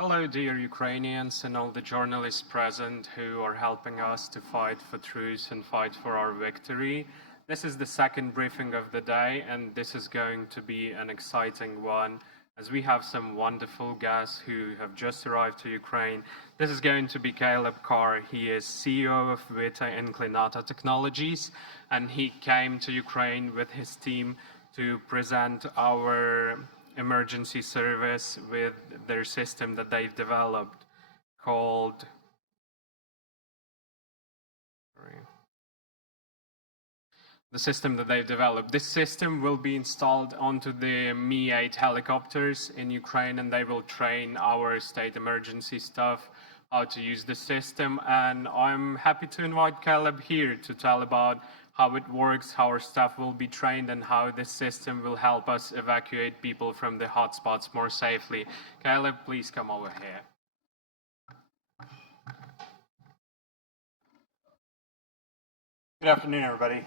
Hello, dear Ukrainians and all the journalists present who are helping us to fight for truth and fight for our victory. This is the second briefing of the day, and this is going to be an exciting one as we have some wonderful guests who have just arrived to Ukraine. This is going to be Carr. He is CEO of Vita Inclinata Technologies, and he came to Ukraine with his team to present our emergency service with their system that they've developed called the system that they've developed. This system will be installed onto the Mi-8 helicopters in Ukraine, and they will train our state emergency staff how to use the system. And I'm happy to invite Caleb here to tell about how it works, how our staff will be trained, and how this system will help us evacuate people from the hotspots more safely. Caleb, please come over here. Good afternoon, everybody.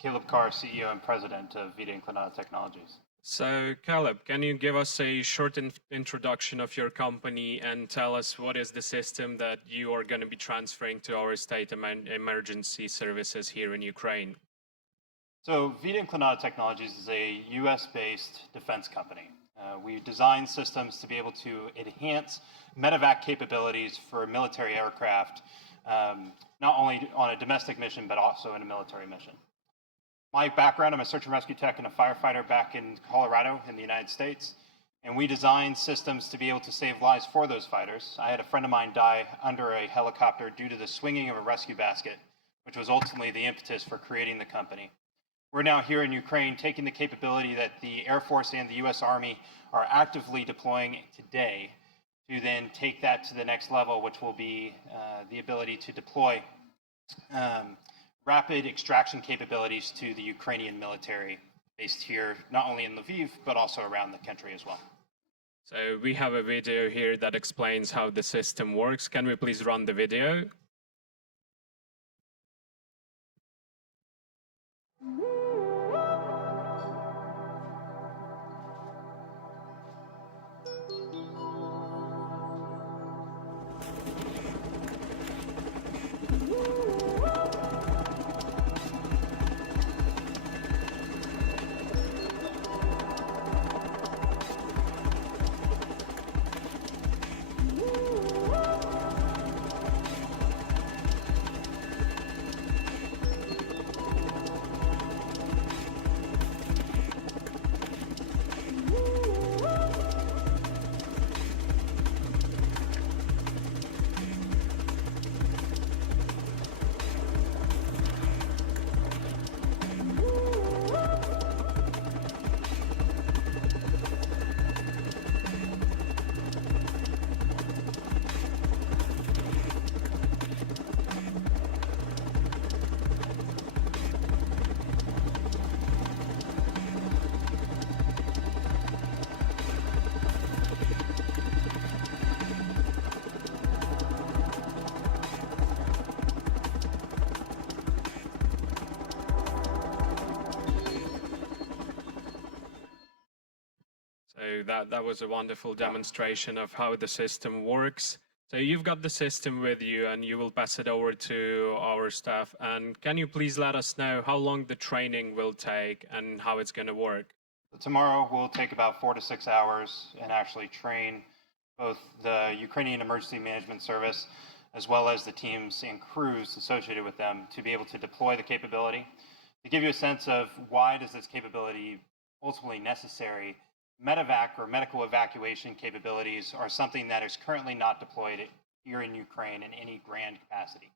Caleb Carr, CEO and President of Vita Inclinata Technologies. So, Caleb, can you give us a short introduction of your company and tell us what is the system that you are going to be transferring to our state emergency services here in Ukraine? So, Vita Inclinata Technologies is a US-based defense company. We design systems to be able to enhance medevac capabilities for military aircraft, not only on a domestic mission, but also in a military mission. My background, I'm a search and rescue tech and a firefighter back in Colorado in the United States. And we designed systems to be able to save lives for those fighters. I had a friend of mine die under a helicopter due to the swinging of a rescue basket, which was ultimately the impetus for creating the company. We're now here in Ukraine taking the capability that the Air Force and the US Army are actively deploying today to then take that to the next level, which will be the ability to deploy rapid extraction capabilities to the Ukrainian military based here, not only in Lviv, but also around the country as well. So we have a video here that explains how the system works. Can we please run the video? So that was a wonderful demonstration of how the system works. So you've got the system with you and you will pass it over to our staff. And can you please let us know how long the training will take and how it's going to work? Tomorrow will take about 4 to 6 hours and actually train both the Ukrainian Emergency Management Service as well as the teams and crews associated with them to be able to deploy the capability. To give you a sense of why does this capability ultimately necessary, medevac or medical evacuation capabilities are something that is currently not deployed here in Ukraine in any grand capacity.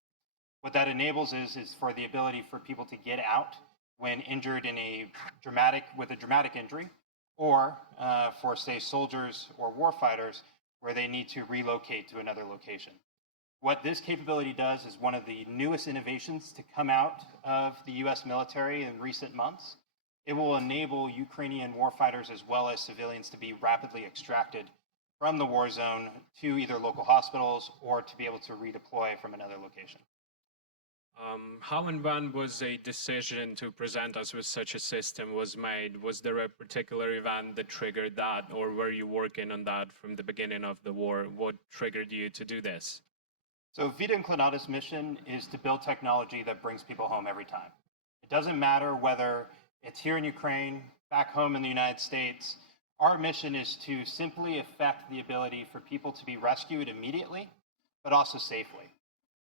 What that enables is for the ability for people to get out when injured with a dramatic injury, or for, say, soldiers or warfighters where they need to relocate to another location. What this capability does is one of the newest innovations to come out of the US military in recent months. It will enable Ukrainian warfighters as well as civilians to be rapidly extracted from the war zone to either local hospitals or to be able to redeploy from another location. How and when was a decision to present us with such a system was made? Was there a particular event that triggered that, or were you working on that from the beginning of the war? What triggered you to do this? So Vita Inclinata's mission is to build technology that brings people home every time. It doesn't matter whether it's here in Ukraine, back home in the United States. Our mission is to simply affect the ability for people to be rescued immediately, but also safely.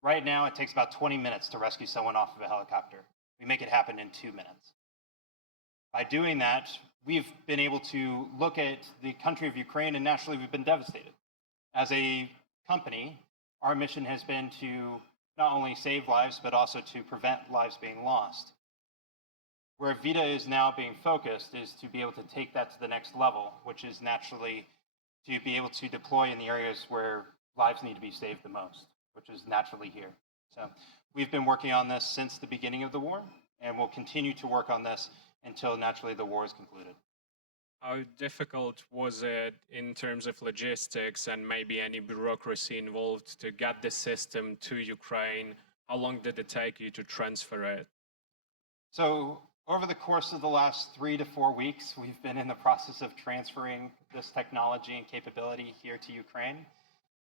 Right now, it takes about 20 minutes to rescue someone off of a helicopter. We make it happen in 2 minutes. By doing that, we've been able to look at the country of Ukraine, and naturally, we've been devastated. As a company, our mission has been to not only save lives, but also to prevent lives being lost. Where Vita is now being focused is to be able to take that to the next level, which is naturally to be able to deploy in the areas where lives need to be saved the most, which is naturally here. So we've been working on this since the beginning of the war, and we'll continue to work on this until naturally the war is concluded. How difficult was it in terms of logistics and maybe any bureaucracy involved to get the system to Ukraine? How long did it take you to transfer it? So over the course of the last 3 to 4 weeks, we've been in the process of transferring this technology and capability here to Ukraine.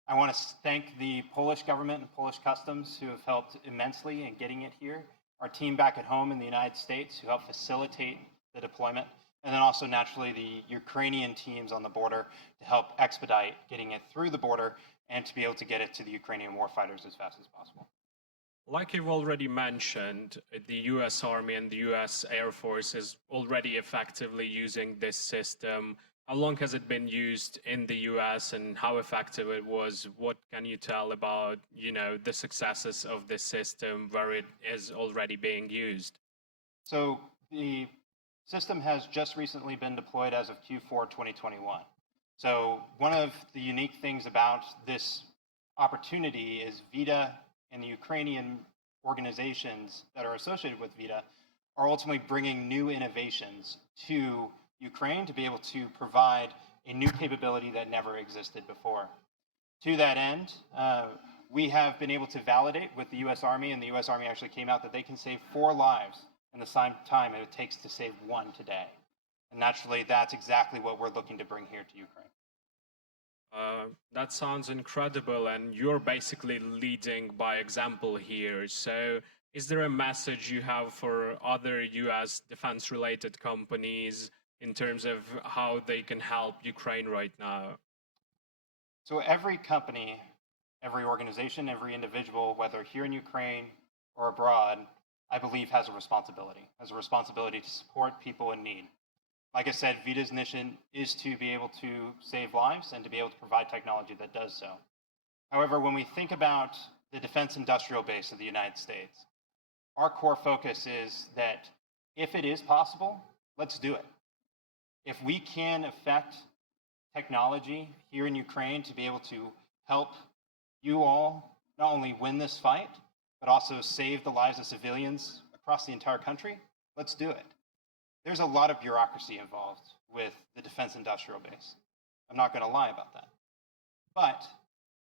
I want to thank the Polish government and Polish customs who have helped immensely in getting it here. Our team back at home in the United States who helped facilitate the deployment. And then also naturally the Ukrainian teams on the border to help expedite getting it through the border and to be able to get it to the Ukrainian warfighters as fast as possible. Like you've already mentioned, the US Army and the US Air Force is already effectively using this system. How long has it been used in the US and how effective it was? What can you tell about, the successes of this system where it is already being used? So the system has just recently been deployed as of Q4 2021. So one of the unique things about this opportunity is Vita and the Ukrainian organizations that are associated with Vita are ultimately bringing new innovations to Ukraine to be able to provide a new capability that never existed before. To that end, we have been able to validate with the US Army, and the US Army actually came out that they can save 4 lives in the same time it takes to save 1 today. And naturally, that's exactly what we're looking to bring here to Ukraine. That sounds incredible, and you're basically leading by example here. So is there a message you have for other US defense-related companies in terms of how they can help Ukraine right now? So every company, every organization, every individual, whether here in Ukraine or abroad, I believe has a responsibility to support people in need. Like I said, Vita's mission is to be able to save lives and to be able to provide technology that does so. However, when we think about the defense industrial base of the United States, our core focus is that if it is possible, let's do it. If we can affect technology here in Ukraine to be able to help you all not only win this fight, but also save the lives of civilians across the entire country, let's do it. There's a lot of bureaucracy involved with the defense industrial base. I'm not going to lie about that. But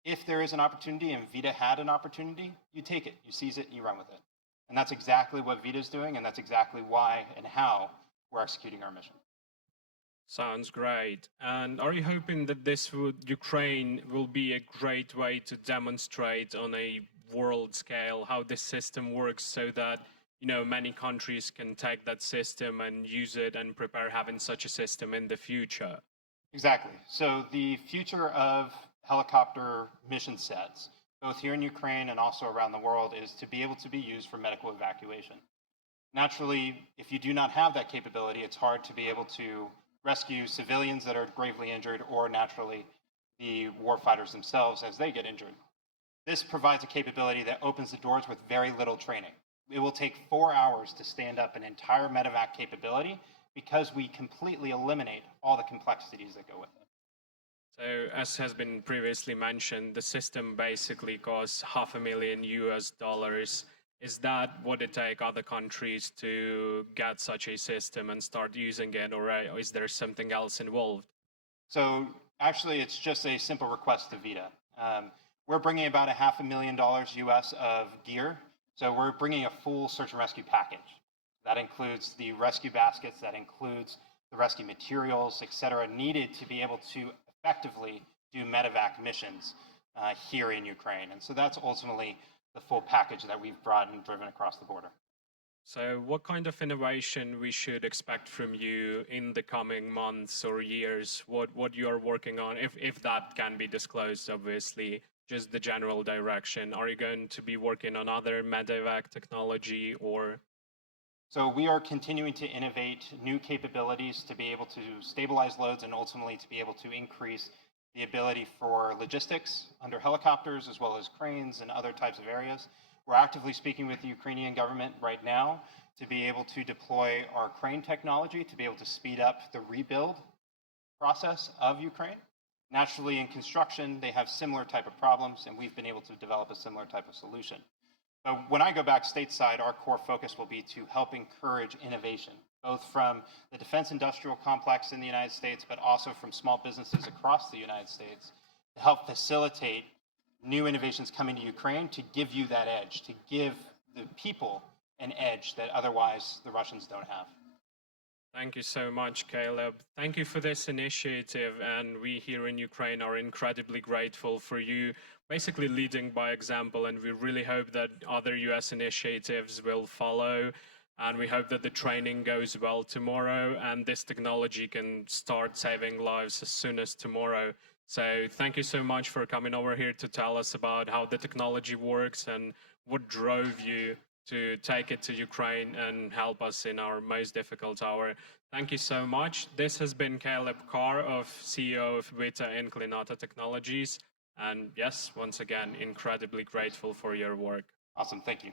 if there is an opportunity, and Vita had an opportunity, you take it, you seize it, and you run with it. And that's exactly what Vita's doing, and that's exactly why and how we're executing our mission. Sounds great. And are you hoping that Ukraine will be a great way to demonstrate on a world scale how this system works so that many countries can take that system and use it and prepare having such a system in the future? Exactly. So the future of helicopter mission sets, both here in Ukraine and also around the world, is to be able to be used for medical evacuation. Naturally, if you do not have that capability, it's hard to be able to rescue civilians that are gravely injured or naturally the warfighters themselves as they get injured. This provides a capability that opens the doors with very little training. It will take 4 hours to stand up an entire medevac capability because we completely eliminate all the complexities that go with it. So, as has been previously mentioned, the system basically costs $500,000. Is that what it takes other countries to get such a system and start using it, or is there something else involved? So actually, it's just a simple request to Vita. We're bringing about $500,000 US of gear. So we're bringing a full search and rescue package. That includes the rescue baskets, that includes the rescue materials, et cetera, needed to be able to effectively do medevac missions here in Ukraine. And so that's ultimately the full package that we've brought and driven across the border. So what kind of innovation we should expect from you in the coming months or years? What you are working on, if that can be disclosed, obviously, just the general direction. Are you going to be working on other medevac technology or? So we are continuing to innovate new capabilities to be able to stabilize loads and ultimately to be able to increase the ability for logistics under helicopters as well as cranes and other types of areas. We're actively speaking with the Ukrainian government right now to be able to deploy our crane technology to be able to speed up the rebuild process of Ukraine. Naturally, in construction, they have similar type of problems, and we've been able to develop a similar type of solution. But when I go back stateside, our core focus will be to help encourage innovation, both from the defense industrial complex in the United States, but also from small businesses across the United States, to help facilitate new innovations coming to Ukraine to give you that edge, to give the people an edge that otherwise the Russians don't have. Thank you so much, Caleb. Thank you for this initiative, and we here in Ukraine are incredibly grateful for you basically leading by example, and we really hope that other US initiatives will follow, and we hope that the training goes well tomorrow and this technology can start saving lives as soon as tomorrow. So thank you so much for coming over here to tell us about how the technology works and what drove you to take it to Ukraine and help us in our most difficult hour. Thank you so much. This has been Caleb Carr, CEO of Vita Inclinata Technologies. And yes, once again, incredibly grateful for your work. Awesome. Thank you.